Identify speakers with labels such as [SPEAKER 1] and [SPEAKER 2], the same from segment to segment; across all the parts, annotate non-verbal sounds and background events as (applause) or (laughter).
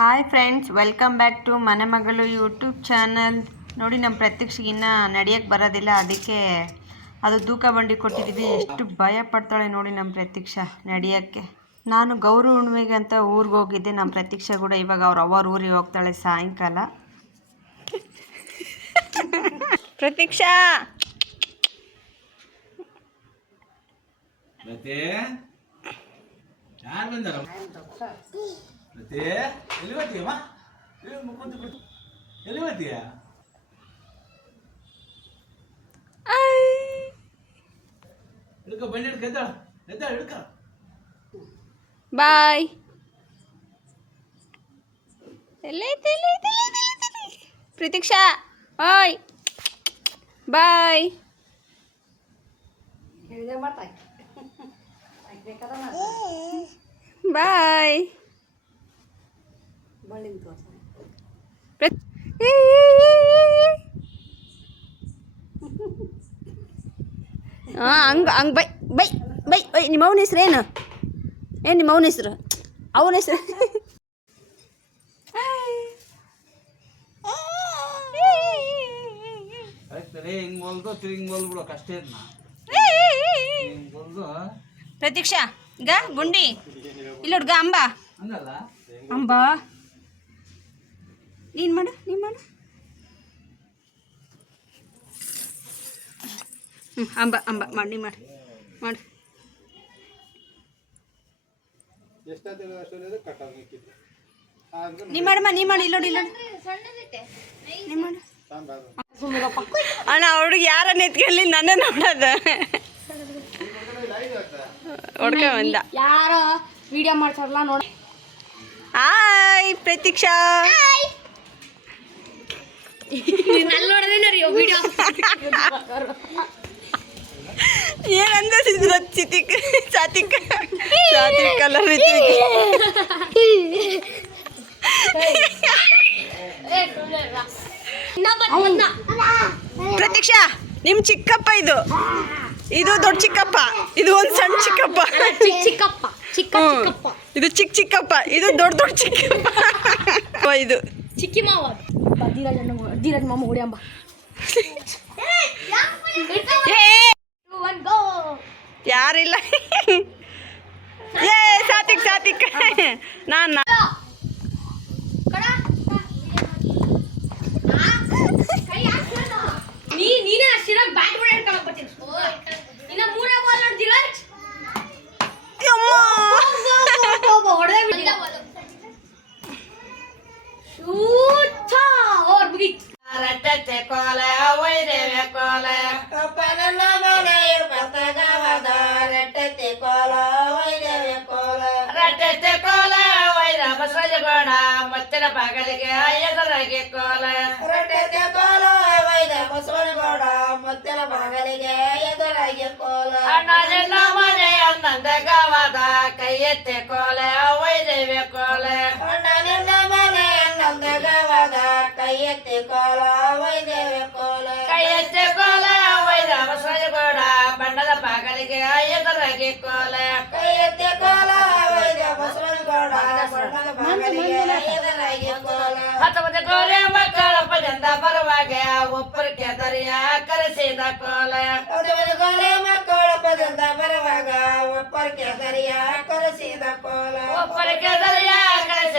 [SPEAKER 1] Hi friends welcome back to ಮನೆ ಮಗಳು YouTube channel ನೋಡಿ ನಮ್ಮ ಪ್ರತ್ಯಕ್ಷಗಿನ್ನ ನಡೆಯೋಕ್ಕೆ ಬರೋದಿಲ್ಲ ಅದಕ್ಕೆ ಅದು ದೂಕ ಬಂಡಿ ಕೊಟ್ಟಿದ್ದೀವಿ ಎಷ್ಟು ಭಯ ಪಡ್ತಾಳೆ ನೋಡಿ ನಮ್ಮ ಪ್ರತ್ಯಕ್ಷ ನಡೆಯೋಕ್ಕೆ. ನಾನು ಗೌರಿ ಹುಣ್ಣಿಮೆಗೆ ಅಂತ ಊರಿಗೆ ಹೋಗಿದ್ದೆ ನಮ್ಮ ಪ್ರತ್ಯಕ್ಷ ಕೂಡ ಇವಾಗ ಅವ್ರು ಅವ್ರ ಊರಿಗೆ ಹೋಗ್ತಾಳೆ ಸಾಯಂಕಾಲ. ಪ್ರತೀಕ್ಷಾ
[SPEAKER 2] ಯಾರು ಬಂದಾರ ಮತ್ತೆ ಎಲ್ಲಿ ಬರ್ತೀಯಮ್ಮ ಕುಂತು ಕುಂತು ಎಲ್ಲಿ ಬರ್ತೀಯ ಹಿಡ್ಕೊ ಬಂಡಿ ಹಿಡ್ಕ ಎದ್ದಾಳ. ಎದ್ದಾಳ ಹಿಡ್ಕ.
[SPEAKER 1] ಬಾಯ್. ಎಲ್ಲೈತೆ ಎಲ್ಲೈತೆ ಪ್ರತೀಕ್ಷಾ ಓಯ್. ಬಾಯ್. (laughs) ಬಾಯ್. ಹಾಂ ಹಂಗೆ ಹಂಗೆ ಬೈ ಬೈ ಬೈ ಬೈ ನಿಮ್ಮ ಅವನ ಹೆಸ್ರು ಏನು ಏನು ನಿಮ್ಮ ಅವನ ಹೆಸ್ರು ಅವನ ಹೆಸ್ರು
[SPEAKER 2] ಆಯ್ತರೆ ಹಿಂಗ್ ಮೊಲ್ದು ತಿರ್ಗಿ ಹಿಂಗ್ ಮೊಲ್ ಬಿಡೋಕೆ ಅಷ್ಟೇ ಇದ್ನ ಹಿಂಗ್ ಮೊಲ್ದು
[SPEAKER 1] ಪ್ರತೀಕ್ಷಾ ಈಗ ಗುಂಡಿ ಇಲ್ಲ ಹುಡ್ಗ ಅಂಬ
[SPEAKER 2] ಹಂಗಲ್ಲ
[SPEAKER 1] ಅಂಬ ನೀನು ಮಾಡು ನೀನು ಮಾಡು. ಹ್ಞೂ ಅಂಬ ಅಂಬ ಮಾಡಿ ನೀ ಮಾಡಿ ಮಾಡಿ. ನೀ ಮಾಡಮ್ಮ ನೀ ಮಾಡಿ ಇಲ್ಲ ನೋಡಿ ಇಲ್ಲ. ನೀ ಮಾಡು. ಅಣ್ಣ ಅವ್ರಿಗೆ ಯಾರ ನೆತ್ಕೊಳ್ಳಿ ನನ್ನ ನೋಡೋದ? ಹೊಡ್ಕ ಬಂದ.
[SPEAKER 3] ಯಾರೋ ವಿಡಿಯೋ ಮಾಡ್ತಾರಲ್ಲ ನೋಡಿ.
[SPEAKER 1] ಹಾಯ್ ಪ್ರತೀಕ್ಷಾ
[SPEAKER 3] ಅಲ್ಲಿ ನೋಡೋದೇನ ರೀ ವಿಡಿಯೋ
[SPEAKER 1] ಏನಂದ ಚಿತಿಕ್ ಸಾತಿಕ್ ಸಾತಿಕ್ ಕಲರ್ ರಿತಿಕ್ ಪ್ರತೀಕ್ಷಾ ನಿಮ್ ಚಿಕ್ಕಪ್ಪ ಇದು. ಇದು ದೊಡ್ಡ ಚಿಕ್ಕಪ್ಪ. ಇದು ಒಂದ್ ಸಣ್ಣ ಚಿಕ್ಕಪ್ಪ.
[SPEAKER 3] ಚಿಕ್ಕ ಚಿಕ್ಕಪ್ಪ ಚಿಕ್ಕ ಚಿಕ್ಕಪ್ಪ.
[SPEAKER 1] ಇದು ಚಿಕ್ಕ ಚಿಕ್ಕಪ್ಪ. ಇದು ದೊಡ್ಡ ದೊಡ್ಡ ಚಿಕ್ಕಪ್ಪ. ಇದು
[SPEAKER 3] ಚಿಕ್ಕಿ ಮಾವ ಧೀರಜ್ ಅಣ್ಣ ಧೀರಜ್ ಮಾಮ ಹೊಡಿಯಂಬ ಒನ್ ಗೋ
[SPEAKER 1] ಯಾರಿಲ್ಲ ಏ ಸಾತಿಕ್ ಸಾತಿಕ್ ನಾನ್ ನಾ-
[SPEAKER 3] ನೀ ನೀನೇ ಅಷ್ಟಿರ ಬ್ಯಾಟ್ ಬಾಲ್ ಹಿಡ್ಕೊಳಕ್ ಬರ್ತೀನಿ ಇನ್ನ ಮೂರ ಬಾಲ್ ನೋಡಿ ಧೀರಜ್
[SPEAKER 1] ಯಮ್ಮ.
[SPEAKER 3] ಹೊಡೆದೇ ಬಿಟ್ಟಿಲ್ಲ ಶೂಟ ಓರ್ ಮುಗೀತು
[SPEAKER 1] ರಟ್ಟೆ ಕೋಲ ಒಯ್ದೇವೆ ಕೋಲ ಕಪ್ಪನನ್ನ ಮನೆ ಇರ್ಬತ್ತಗವದ ರಟ್ಟೆ ಕೋಲ ಒಯ್ದೇವೆ ಕೋಲ ರಟ್ಟೆ ಕೋಲ ಒಯ್ದ ಬಸವಜಗೋಡ ಮುತ್ತಿನ ಬಾಗಲಿಗೆ ಎದುರಾಗಿ ಕೋಲ ರಟ್ಟೆ ಕೋಲ ಒಯ್ದ ಬಸವನಗೌಡ ಮುತ್ತಿನ ಬಾಗಲಿಗೆ ಎದುರಾಗಿ ಕೋಲ ಅಣ್ಣನ ಮನೆ ಅನ್ನಂದ ಗವದ ಕೈ ಎತ್ತೆ ಕೋಲ ಒಯ್ದೇವೆ ಕೋಲ ಅಣ್ಣನ ಮನೆ ಅನ್ನಂದ ಗವದ ಕೈ ಎತ್ತೆ ಕೋಲ ಒಯ್ದೇವೆ ಕೋಲ ಕೈ ಎತ್ತೆ ಕೋಲ ಒಯ್ದ ಬಸವನಗೌಡ ಬಣ್ಣದ ಬಾಗಲಿಗೆ ಎದುರಾಗಿ ಕೋಲ ಕೈ ಎತ್ತೆ ಕೋಲ ಒಯ್ದ ಬಸವನಗೌಡ ಬಣ್ಣದ ಬಾಗಲಿಗೆ ಎದುರಾಗಿ ಕೋಲ ಹತ್ತೊಂಬತ್ತು ಕೋಲೆ ಮಕ್ಕಳ ಪಜಂದ ಬರುವಾಗ ಒಬ್ಬರು ಕೆದರಿಯ ಕರೆಸಿದ ಕೋಲ ಹತ್ತೊಂಬತ್ತು ಕೋಲೆ ಮಕ್ಕಳ ಪಜಂದ ಬರುವಾಗ ಒಬ್ಬರು ಕೆದರಿಯ ಕರೆಸಿದ ಕೋಲ ಒಬ್ಬರು ಕೆದರಿಯ ಕರೆಸಿದ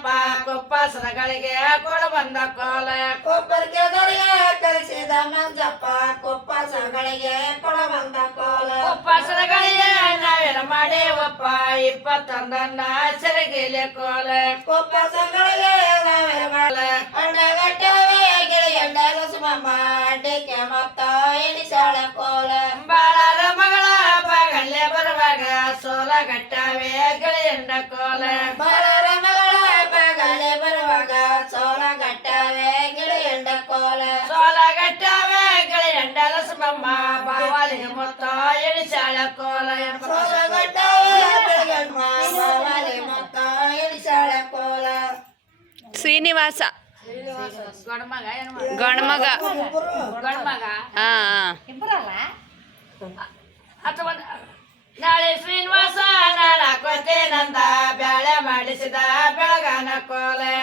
[SPEAKER 1] ಮಂಜಪ್ಪ ಕೊಪ್ಪಾಸನಗಳಿಗೆ ಕೊಡ ಬಂದ ಕೋಲ ಒಬ್ಬರು ಕೆದರಿಯ ಕರೆಸಿದ ಮಂಜಪ್ಪ ಕೊಪ್ಪಾಸನಗಳಿಗೆ ಕೊಡ ಬಂದ ಕೋಲ ಕೊಪ್ಪಾಸನಗಳಿಗೆ ನಾವೇನ ಮಾಡಿ ಒಪ್ಪ ಇಪ್ಪತ್ತೊಂದನ್ನ ಸೆರಗಿಲೆ ಕೋಲ ಕೊಪ್ಪಾಸನಗಳಿಗೆ ನಾವೇನ ಮಾಡ ಅಣ್ಣಗಟ್ಟವೆ ಗೆಳೆಯಂಡಲ ಸುಮಮ್ಮ ಅಡ್ಡಕ್ಕೆ ಮತ್ತ ಎಣಿಸಾಳ ಕೋಲ ಬಾಳರ ಮಗಳ ಬಾಗಲ್ಲೆ ಬರುವಾಗ ಸೋಲ ಗಟ್ಟವೆ ಗೆಳೆಯಂಡ ಕೋಲ ಬಾಳರ ಶ್ರೀನಿವಾಸ. ಗಣಮಗ ಹಾ ಹಾ
[SPEAKER 3] ಇಬ್ಬರಲ್ಲ?
[SPEAKER 1] ಅಥವಾ ನಾಳೆ ಶ್ರೀನಿವಾಸ ನಾಡಕೋತೇನಂದ ಬ್ಯಾಳೆ ಮಾಡಿಸಿದ ಬೆಳಗನ ಕೋಲೆ.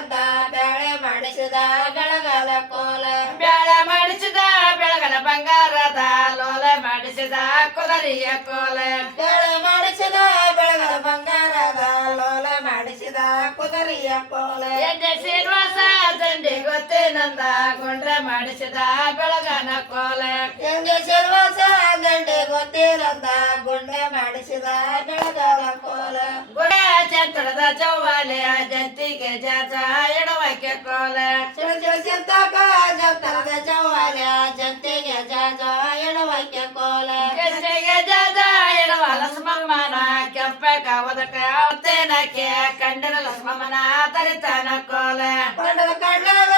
[SPEAKER 4] ನಾಡಕೋತೇನಂದ ಬ್ಯಾಳೆ ಮಾಡಿಸಿದ ಬೆಳಗಾಲ ಕೋಲ.
[SPEAKER 1] ಬ್ಯಾಳೆ ಮಾಡಿಸಿದ ಬೆಳಗನ ಬಂಗಾರದ ಲೋಲೆ ಮಾಡಿಸಿದ ಕುದರಿಯ ಕೋಲ.
[SPEAKER 4] ಬೇಳೆ ಮಾಡಿಸಿದ ಬೆಳಗಲ ಬಂಗಾರದ ಲೋಲೆ ಮಾಡಿಸಿದ ಕುದರಿಯ ಕೋಲ.
[SPEAKER 1] ಎಣ್ಣೆ ಶ್ರೀನಿವಾಸ ದಂಡಿ ಗೊತ್ತೇನಂದ ಗುಂಡ್ರೆ ಮಾಡಿಸಿದ ಬೆಳಗನ ಕೋಲೆ.
[SPEAKER 4] ಎಂಗೆ ಶ್ರೀನಿವಾಸ ದಂಡೆ ಗೊತ್ತಿರಂದ ಗುಂಡೆ ಮಾಡಿಸಿದ ಬೆಳಗಾಲ ಕೋಲ
[SPEAKER 1] ಗುಡ ಚಂತ್ರದ ಚೌವಾಲೆ ಜಂತಿಗೆ ಜಾಜ ಎಡವಕ್ಕೆ ಕೋಲೆ
[SPEAKER 4] ಚಿಂತಕ ಜಂತರದ ಚೌವಾಲ್ಯ ಜಂತಿಗೆ ಜಾಜ ಎಡವಕ್ಕೆ ಕೋಲ
[SPEAKER 1] ಗಂಟೆಗೆ ಜಾಜ ಎಡವ ಲಕ್ಷ್ಮಮ್ಮನ ಕೆಂಪೆ ಕಾವದಕ ತೇನಕ್ಕೆ ಕಂಡನ ಲಕ್ಷ್ಮಮ್ಮನ ತರಿತಾನ ಕೋಲೆ
[SPEAKER 4] ಪಂಡದ ಕಂಡದ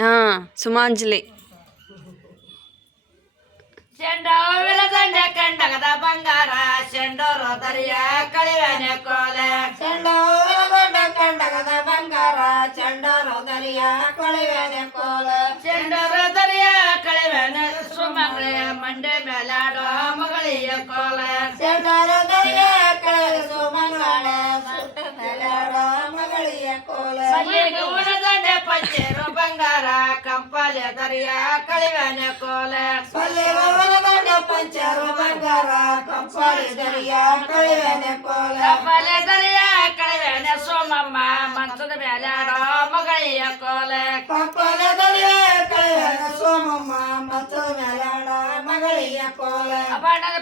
[SPEAKER 5] ಹಾಂ ಸುಮಾಂಜಲಿ.
[SPEAKER 1] ದಂಡ ಕಂಡಗದ ಬಂಗಾರ ಚೆಂಡೋರ ದರಿಯ ಕೋಲೆ.
[SPEAKER 4] ಕಂಡಗದ ಬಂಗಾರ ಚೆಂಡೋರ ದರಿಯ ಕೊಳಿವೆನೆ ಕೋಲ.
[SPEAKER 1] ಚೆಂಡೋರ ದರಿಯ ಕಳಿವನೆ ಸುಮಂಗಳ ಮಂಡೆ ಮೇಲಾಡೋ ಮಗಳಿಯ ಕೋಲೆ
[SPEAKER 4] ಚೆಂಡೋರ ದರಿಯ ಕಳೆ ಸುಮಂಗಳ ಸುಟ್ಟ ನೆಲಾಡ ಮಗಳಿಯ ಕೋಲ
[SPEAKER 1] ಮಲ್ಲಿಗೂನ ದಂಡೆ ಪಂಚೇರು ಬಂಗಾರ ಕಂಪಾಲೆ ದರಿಯ ಕಳಿವನೆ ಕೋಲೆ
[SPEAKER 4] ಪಲ್ಲೆಗವನ ದೊಡ್ಡ ಪಂಚರು ಬಂಗಾರ ಕಂಪಾಳಿ ದರಿಯ ಕೊಳಿವೆನೆ ಕೋಲ
[SPEAKER 1] ಕಂಪಾಲೆ ದರಿಯ ಕಳಿವನೆ ಸೋಮಮ್ಮ ಮಂಚದ ಮೇಲಾಡೋ ಮಗಳಿಯ ಕೋಲೆ
[SPEAKER 4] ಕಂಪಾಲ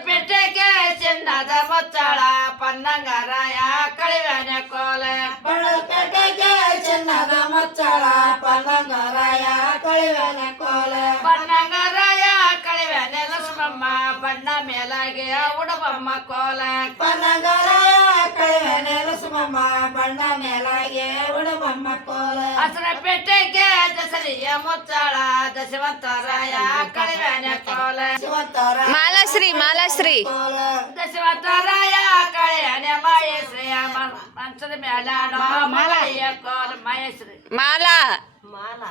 [SPEAKER 1] ಪೆಟ್ಟೆಗೆ ಚಿನ್ನದ ಮುಚ್ಚಳ ಪನ್ನಂಗರಾಯ ಕಳಿವನೆ ಕೋಲೆ
[SPEAKER 4] ಬಣ್ಣಪೇಟೆಗೆ ಚಿನ್ನದ ಮಚ್ಚಳ ಪಲ್ಲಂಗರಾಯ ಕೊಳಿವೆನೆ ಕೋಲ
[SPEAKER 1] ಪನ್ನಂಗರಾಯ ಕಳಿವನೆ ಲಕ್ಷ್ಮಮ್ಮ ಬಣ್ಣ ಮೇಲಾಗೆ ಉಡಬಮ್ಮ ಕೋಲೆ
[SPEAKER 4] ಪಲ್ಲಂಗರಾಯ అసలు పెట్టే దశవంతరాయ కలివేన
[SPEAKER 1] కోల. మాలాశ్రీ మాలాశ్రీ. దశవంతరాయ కలివేన మహేశ్రీ మంచరి
[SPEAKER 4] మేళాడ
[SPEAKER 5] మాలయ్య కోల
[SPEAKER 4] మహేశ్రీ.
[SPEAKER 1] మాల. మాల.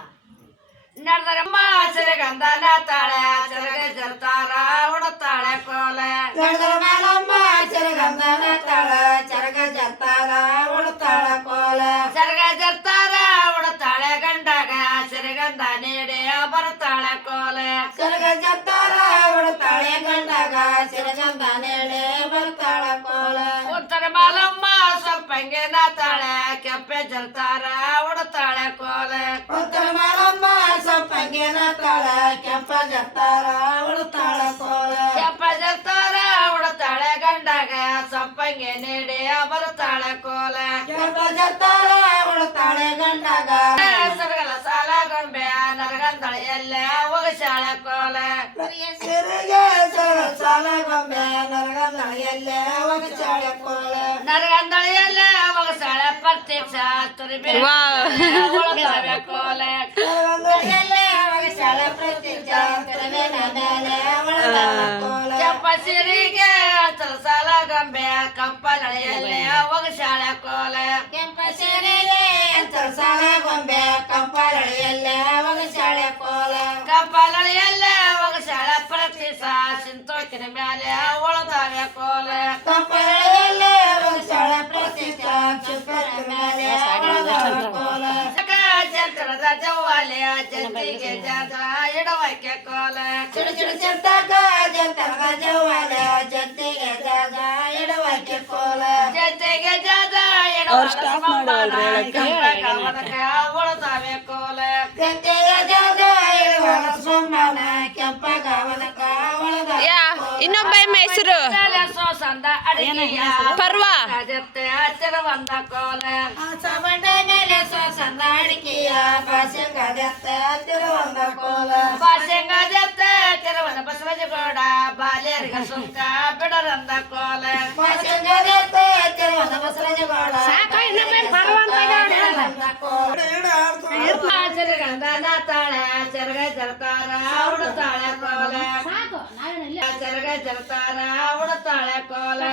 [SPEAKER 1] ಮಾಯಶ್ರೀಯ ಮಂಚದ ಮೇಲಾಡೋ ಮಳೆಯ ಕೋಲ ಮಾಯಶ್ರೀ
[SPEAKER 5] ಮಾಲಾ
[SPEAKER 1] ನಡೆದರಮ್ಮ ಸಿರಿಗಂಧನ ತಾಳೆ ಸೆರಗ ಜರ್ತಾರ ಉಡುತ್ತಾಳೆ ಕೋಲೆ
[SPEAKER 4] ನಡೆದ್ರ ಮೇಲಮ್ಮ ಚರಗಂಧನ ತಾಳ ಚರಗ ಜತ್ತಾರ ಉಡುತ್ತಾಳ ಕೋಲ
[SPEAKER 1] ಸೆರಗ ಜರ್ತಾರ ಉಡುತ್ತಾಳೆ ಗಂಡಗ ಸಿರಿಗಂಧ ನೀಡಿ ಬರುತ್ತಾಳೆ ಕೋಲೆ
[SPEAKER 4] ಚರಗ ಜತ್ತಾರ ಉಡುತ್ತಾಳೆ ಗಂಡಗ ಚರಗಂಧ ನೇಳೆ ಬರ್ತಾಳ ಕೋಲ
[SPEAKER 1] ಉತ್ತರ ಮಾಲಮ್ಮ ಸ್ವಲ್ಪಂಗೆ ನಾತಾಳೆ ಕೆಪ್ಪೆ ಜರ್ತಾರ ಉಡುತ್ತಾಳೆ ಕೋಲೆ
[SPEAKER 4] ಉತ್ತರ ಮಾರಮ್ಮ ಸಪ್ಪಂಗೇನ ತಾಳ ಕೆಂಪ ಜತ್ತಾರ ಉಡುತ್ತಾಳ ಕೋಲ
[SPEAKER 1] ಕೆಪ್ಪ ಜರ್ತಾರ ಉಡುತ್ತಾಳೆ ಗಂಡಗ ಸೊಪ್ಪಂಗೆ ನೀಡಿ ಬರುತ್ತಾಳೆ ಕೋಲೆ
[SPEAKER 4] ಕೆಂಪ ಜತ್ತಾರ ಉಡುತ್ತಾಳೆ ಗಂಡಗ
[SPEAKER 1] ಸರಗಲ ಸಾಲ ಗೊಂಬೆ ನರಗಂದಳ ಎಲ್ಲೇ ಒಗಸಾಳೆ ಕೋಲೆ
[SPEAKER 4] ಸಿರಿಗೆ ಸರಳ ಸಾಲ ಗೊಂಬೆ ನರಗಂದ ಎಲ್ಲೇ ಒಗಚಾಳೆ ಕೋಲ
[SPEAKER 1] ನರಗಂದಳಿಯಲ್ಲೇ ಒಗಸಾಳೆ ಪ್ರತ್ಯಕ್ಷ ತುರಿಬೆ ಉಳುತ್ತವೆ ಕೋಲೆ
[SPEAKER 4] ಎಲ್ಲೇ ಒಗಚಾಳೆ ಪ್ರತ್ಯಕ್ಷ ತಿರುವಿನ ಮೇಲೆ ಉಳುತ್ತಾಳ ಕೋಲ.
[SPEAKER 1] ಕೆಂಪ ಸಿರಿಗೆ ಹಚ್ಚಲ ಸಾಲ ಗೊಂಬೆ ಕಂಪನಳಿಯಲ್ಲೇ ಒಗಸಾಳೆ ಕೋಲೆ
[SPEAKER 4] ಶಾಲೆ ಕೋಲ. ಕಂಪ ಗೊಂಬೆ ಕಂಪರಳಿಯಲ್ಲೇ ಶಾಲೆ ಕೋಲ
[SPEAKER 1] ಕಂಪನಳಿಯಲ್ಲೇ ಮೇಲೆ ಪ್ರತ್ಯಕ್ಷ ಕೋಲ. ಕಂಪ ಉಳುತ್ತವೆ ಕೋಲೆ
[SPEAKER 4] ಶಾಲೆ ಒಗಚಾಳೆ ಪ್ರತ್ಯಕ್ಷ ಮೇಲೆ ಉಳುತ್ತಾಳ ಕೋಲ.
[SPEAKER 1] ಜಂತರದ ಜವಾಲೆ ಜಂತಿಗೆ ಜಾತ ಇಡವಕ್ಕೆ ಕೋಲೆ
[SPEAKER 4] ಚಿಡು ಚಿಡು ಚೆಂತಾಕ ಜಂತರದ ಜವಾಲ ಜಂತಿಗೆ ಜಾಗ ಇಡುವಕ್ಕೆ ಕೋಲ
[SPEAKER 1] ಜೊತೆಗೆ ಜಾದ ಉಳಿದಾವೆ ಕೋಲೆ
[SPEAKER 4] ಜಂತಿಗೆ ಜಾಗ ಇಡುವ ಸುಮ್ಮನ ಕೆಂಪ ಗಾವನಕ ಒಳಗ
[SPEAKER 5] ಯಾ ಇನ್ನೊಬ್ಬ ಎಮ್ಮ ಹೆಸರು
[SPEAKER 1] ಸೋಸಂದ ಅಡಿಗೆಯ
[SPEAKER 5] ಪರ್ವ
[SPEAKER 1] ಜೊತೆ ಹತ್ತಿರ ಬಂದ ಕೋಲೆ
[SPEAKER 4] ಸಾಬಂಡ ಮೇಲೆ ಸೊಸಂದ ಅಡಿಕೆಯ ಬಾಸಂಗದತ್ತ ತಿರುವಂದ ಕೋಲ
[SPEAKER 1] ಬಾಸಂಗ ಜೊತೆ ತಿರುವನ ಬಸವಜಗೌಡ ಬಾಲ್ಯರಿಗ ಸುಂಕ ಬಿಡರಂದ ಕೋಲೆ
[SPEAKER 4] ಬಾಸಂಗದತ್ತ
[SPEAKER 1] ಜರತಾರ ಕೋಲೆ.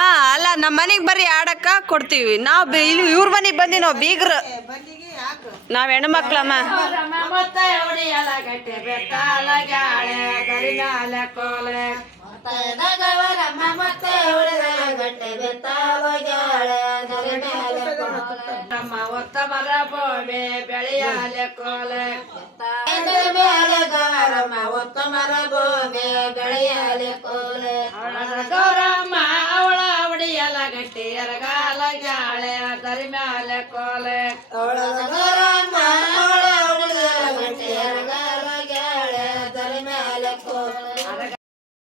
[SPEAKER 5] ಆ ಅಲ್ಲ ನಮ್ಮ ಮನೆಗೆ ಬರ್ರಿ ಆಡಕ್ಕ ಕೊಡ್ತೀವಿ. ನಾವು ಇಲ್ಲಿ ಇವ್ರ ಮನೆಗೆ ಬಂದಿ ನಾವು ಬೀಗ್ರ ನಾವ್ ಹೆಣ್ಮಕ್ಳಮ್ಮ.
[SPEAKER 1] ಮತ್ತೆ ಹೊಡಿಯಲ মত মারাবো